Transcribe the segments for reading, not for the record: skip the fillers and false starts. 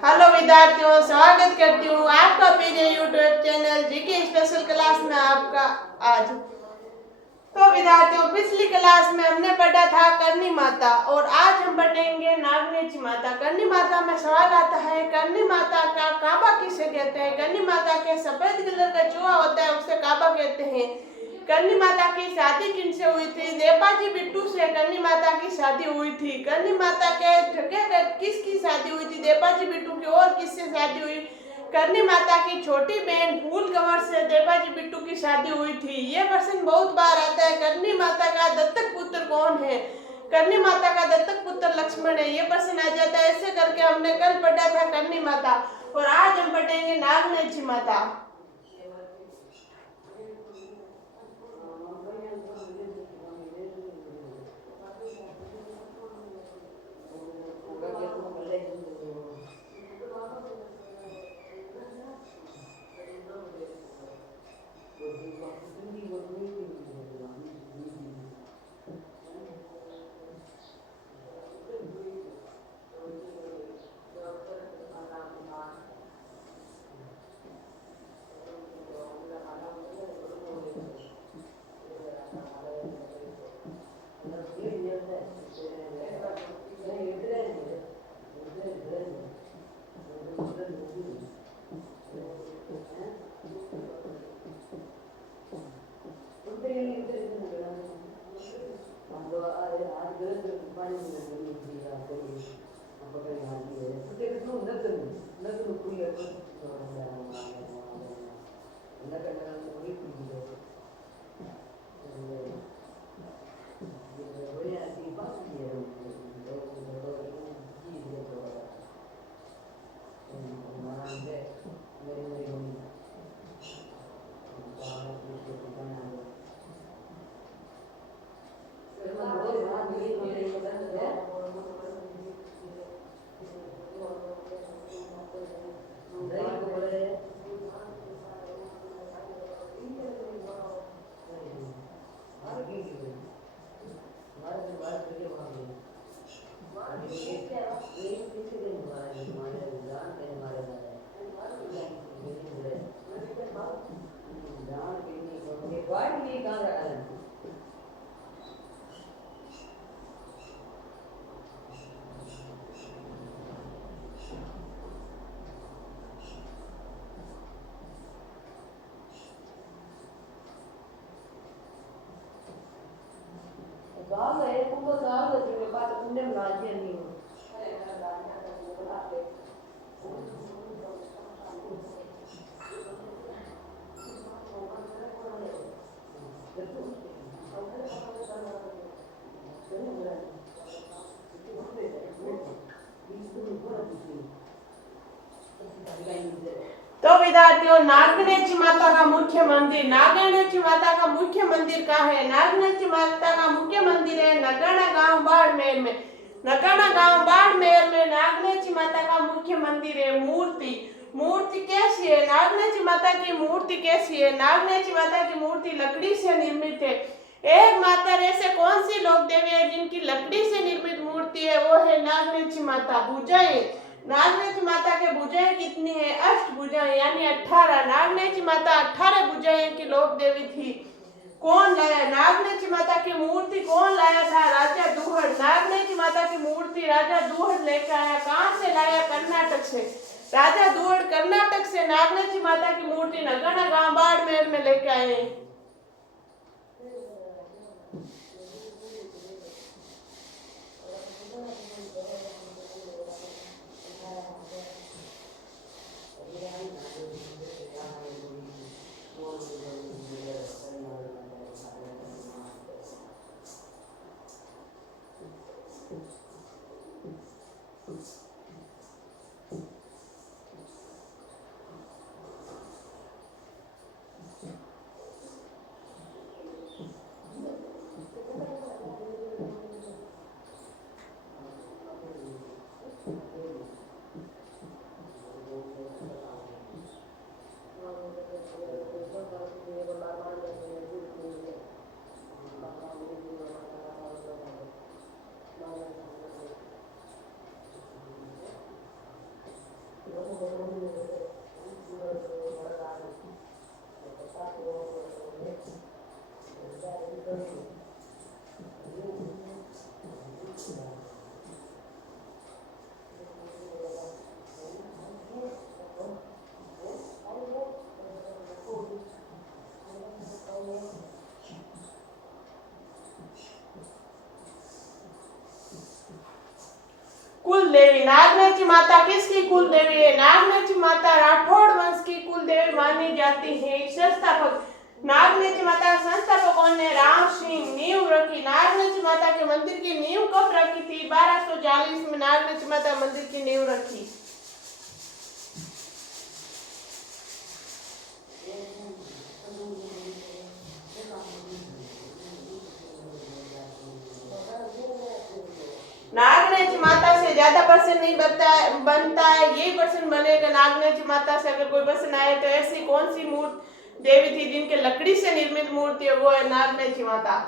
Hello विद्यार्थियों, स्वागत करती हूँ आपका मेरे YouTube channel GK special class में आपका। आज तो विद्यार्थियों, पिछली क्लास में हमने पढ़ा था करनी माता और आज हम पढ़ेंगे नागनेची माता। करनी माता में सवाल आता है, करनी माता का काबा किसे कहते हैं। करनी माता के सफेद कलर का चूहा होता है उसे काबा कहते हैं। करनी माता की शादी किनसे हुई थी। देवाजी बिट्टू से करनी माता की शादी हुई थी। करनी माता के जगह किसकी शादी हुई थी। देवाजी बिट्टू की और किससे शादी हुई। करनी माता की छोटी बहन फूल कंवर से देवाजी बिट्टू की शादी हुई थी। ये प्रश्न बहुत बार आता है। करनी माता का दत्तक पुत्र कौन है। करनी माता का दत्तक पुत्र लक्ष्मण है। ये प्रश्न आ जाता है। ऐसे करके हमने कल पढ़ा था करनी माता और आज हम पढ़ेंगे नागनेची माता। तो विद्यार्थियों, नागनेची माता का मुख्य मंदिर। नागनेची माता का मुख्य मंदिर कहाँ है। नागनेची माता का मुख्य मंदिर है नगाना गांव बाड़मेर में। नगाना गांव बाड़मेर में नागनेची माता का मुख्य मंदिर है। मूर्ति कैसी है। नागनेची माता की मूर्ति कैसी है। नागनेची माता की मूर्ति लकड़ी से निर्मित है। एक माता ऐसे कौन सी लोक देवी है जिनकी लकड़ी से निर्मित मूर्ति है, वो है नागनेची माता। भुजाएं, नागनेची माता के भुजाएं कितनी है। अष्टभुजाएं यानी 18। नागनेची माता 18 भुजाएं की लोक देवी थी। कौन लाया। नागनेची माता की मूर्ति कौन लाया था। राजा दूहड़। नागनेची माता की मूर्ति राजा दूहड़ लेकर आया। कहाँ से लाया। कर्नाटक से। राजा दूहड़ कर्नाटक से नागनेची माता की मूर्ति नगाना गांव बाड़मेर में लेकर आए। कुल देवी, नागनाची माता किसकी कुल देवी है? नागनाची माता राठौड़ वंश की कुल देवी मानी जाती है। संस्थापक, नागनाची माता का संस्थापक कौन है? राम सिंह। नींव रखी, नागनाची माता के मंदिर की नींव कब रखी थी? 1240 में नागनाची माता मंदिर की नींव रखी। नागनाची माता से ज्यादा प्रश्न नहीं बनता है, यही प्रश्न बनेगा नागनाची माता से अगर कोई प्रश्न आए तो। ऐसी कौन सी मूर्ति देवी थी जिनके लकड़ी से निर्मित मूर्ति है? वो है नागनाची माता।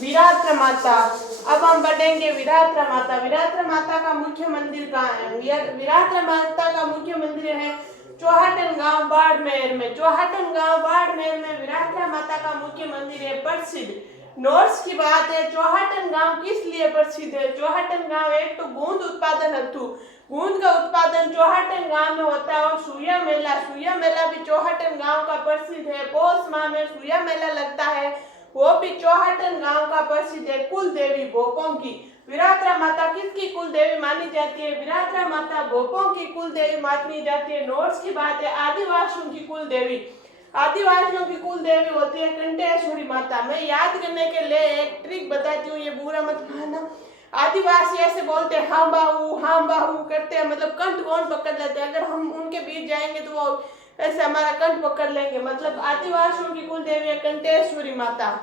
विराट माता। अब हम पढ़ेंगे विराट माता। विराट माता का मुख्य मंदिर कहाँ है? विराट माता का मुख्य मंदिर है चौहाटन गांव बाड़मेर में। चौहाटन गांव बाड़मेर में विराट माता का मुख्य मंदिर है। प्रसिद्ध नोट्स की बात है, चौहाटन गांव किस लिए प्रसिद्ध है? चौहाटन गांव एक तो गूंद उत्पादन हेतु, गूंद का उत्पादन चौहाटन गांव में होता है। और सुया मेला भी चौहाटन गांव का प्रसिद्ध है। पौष माह में सुया मेला लगता है, वो भी चौहाटन गांव का प्रसिद्ध है। कुल देवी भोपों की। विराट माता किसकी कुल देवी मानी जाती है? विराट माता भोपों की कुल देवी मानी जाती है। नोट्स की बात है, आदिवासियों की कुल देवी। आदिवासियों की कुल देवी होती है कंटेश्वरी माता। मैं याद करने के लिए एक ट्रिक बताती हूँ, ये बुरा मत मानना। आदिवासी ऐसे बोलते हैं हाँ बाहू करते हैं, मतलब कंठ कौन पकड़ लेते हैं। अगर हम उनके बीच जाएंगे तो वो ऐसे हमारा कंठ पकड़ लेंगे। मतलब आदिवासियों की कुल देवी है कंटेश्वरी माता।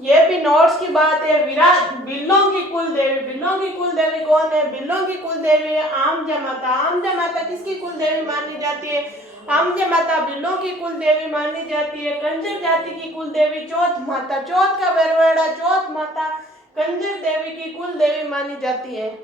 ये भी नोट्स की बात है। विराट बिल्लों की कुल देवी, बिल्लों की कुल देवी कौन है? बिल्लों की कुल देवी है आमजा माता। आमजा माता किसकी कुल देवी मानी जाती है? आमजा माता बिल्लों की कुल देवी मानी जाती है। कंजर जाति की कुल देवी चौथ माता, चौथ का बरवेड़ा चौथ माता कंजर देवी की कुल देवी मानी जाती है।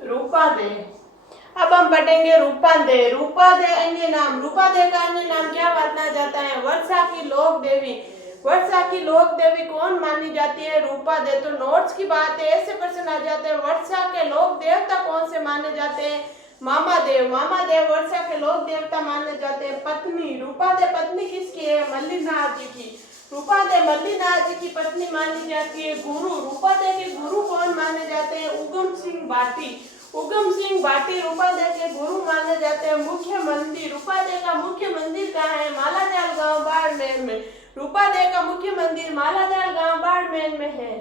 रूपादे। अब हम पढ़ेंगे रूपादे। रूपादे अन्य नाम, रूपादे का अन्य नाम क्या माना जाता है? वर्षा की लोक देवी। वर्षा की लोक देवी कौन मानी जाती है? रूपादे। तो नोट्स की बात है, ऐसे प्रश्न आ जाते हैं वर्षा के लोक देवता कौन से माने जाते हैं? मामादेव। मामादेव वर्षा के लोक देवता माने जाते हैं। पत्नी, रूपादे पत्नी किसकी है? मल्लीनाथ जी की। रूपादे मल्लीनाथ जी की पत्नी मानी जाती है। गुरु, रूपादे के गुरु कौन माने जाते हैं? उगम सिंह भाटी। उगम सिंह भाटी रूपादे के गुरु माने जाते हैं। मुख्य मंदिर, रूपादे का मुख्य मंदिर कहाँ है? मालाजाल गांव बाड़मेर में। रूपादे का मुख्य मंदिर मालाजाल गांव बाड़मेर में है।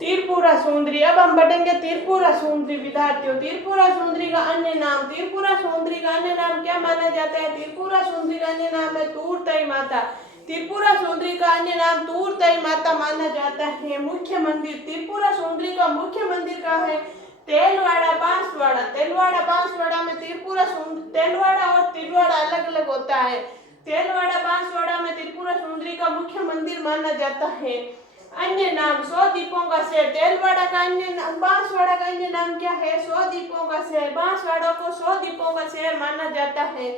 त्रिपुरा सुंदरी। अब हम बढ़ेंगे त्रिपुरा सुंदरी विद्यार्थियों। त्रिपुरा सुंदरी का अन्य नाम, त्रिपुरा सुंदरी का अन्य नाम क्या माना जाता है? त्रिपुरा सुंदरी का अन्य नाम है तूरतई माता। त्रिपुरा सुंदरी का अन्य नाम तूरतई माता माना जाता है। मुख्य मंदिर, त्रिपुरा सुंदरी का मुख्य मंदिर कहाँ है? तेलवाड़ा बांसवाड़ा। तेलवाड़ा बांसवाड़ा में त्रिपुरा सुंदरी, तेलवाड़ा और तिलवाड़ा अलग अलग होता है। तेलवाड़ा बांसवाड़ा में त्रिपुरा सुंदरी का मुख्य मंदिर माना जाता है। अन्य नाम 100 दीपों का शहर। तेलवाड़ा का अन्य नाम, बांसवाड़ा का अन्य नाम क्या है? 100 दीपों का शहर। बांसवाड़ा को 100 दीपों का शहर माना जाता है।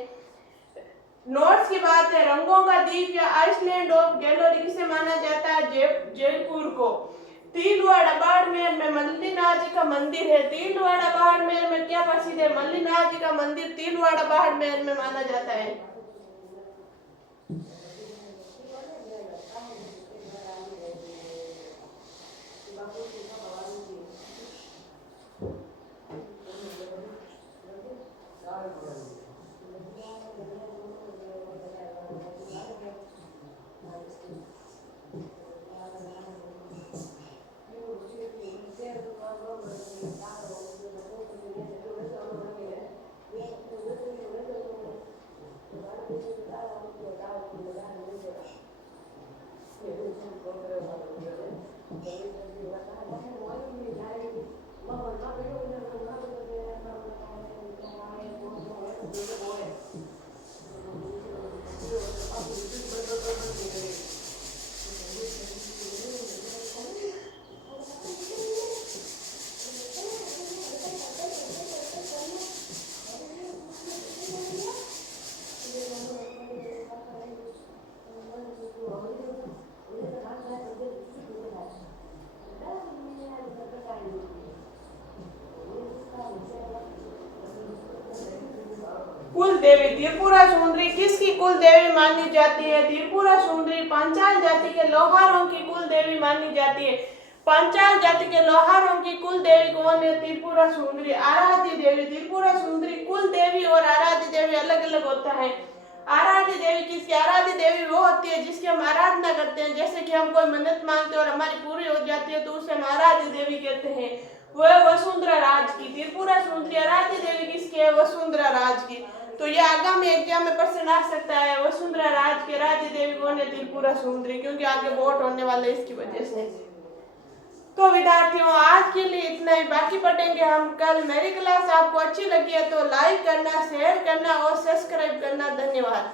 नोट्स की बात है, रंगों का द्वीप या आइसलैंड ऑफ गैलरी किसे माना जाता है? जयपुर को। तिलवाड़ा बाड़मेर में मल्लिनाथ जी का मंदिर है। तिलवाड़ा बाड़मेर में क्या प्रसिद्ध है? मल्लिनाथ जी का मंदिर तिलवाड़ा बाड़मेर में माना जाता है। कुल देवी, त्रिपुरा सुंदरी किसकी कुल देवी मानी जाती है? त्रिपुरा सुंदरी पांचाल जाति के लोहारों की कुल देवी मानी जाती है। पांचाल जाति के लोहारों की कुल देवी कौन है? त्रिपुरा सुंदरी। आराध्य देवी, त्रिपुरा सुंदरी कुल देवी और आराध्य देवी अलग अलग होता है। आराध्य देवी किसकी? आराध्य देवी वो होती है जिसकी हम आराधना करते हैं। जैसे कि हम कोई मन्नत मांगते हैं और हमारी पूरी हो जाती है तो उसे हम आराध्य देवी कहते हैं। वह वसुंधरा राज की। त्रिपुरा सुंदरी आराध्य देवी किसकी है? वसुंधरा राज की। तो ये आगामी एग्जाम में प्रश्न आ सकता है, वसुंधरा राज के राज्य देवी कौन है? त्रिपुरा सुंदरी, क्योंकि आगे वोट होने वाले इसकी वजह से। तो विद्यार्थियों आज के लिए इतना ही, बाकी पढ़ेंगे हम कल। मेरी क्लास आपको अच्छी लगी है तो लाइक करना, शेयर करना और सब्सक्राइब करना। धन्यवाद।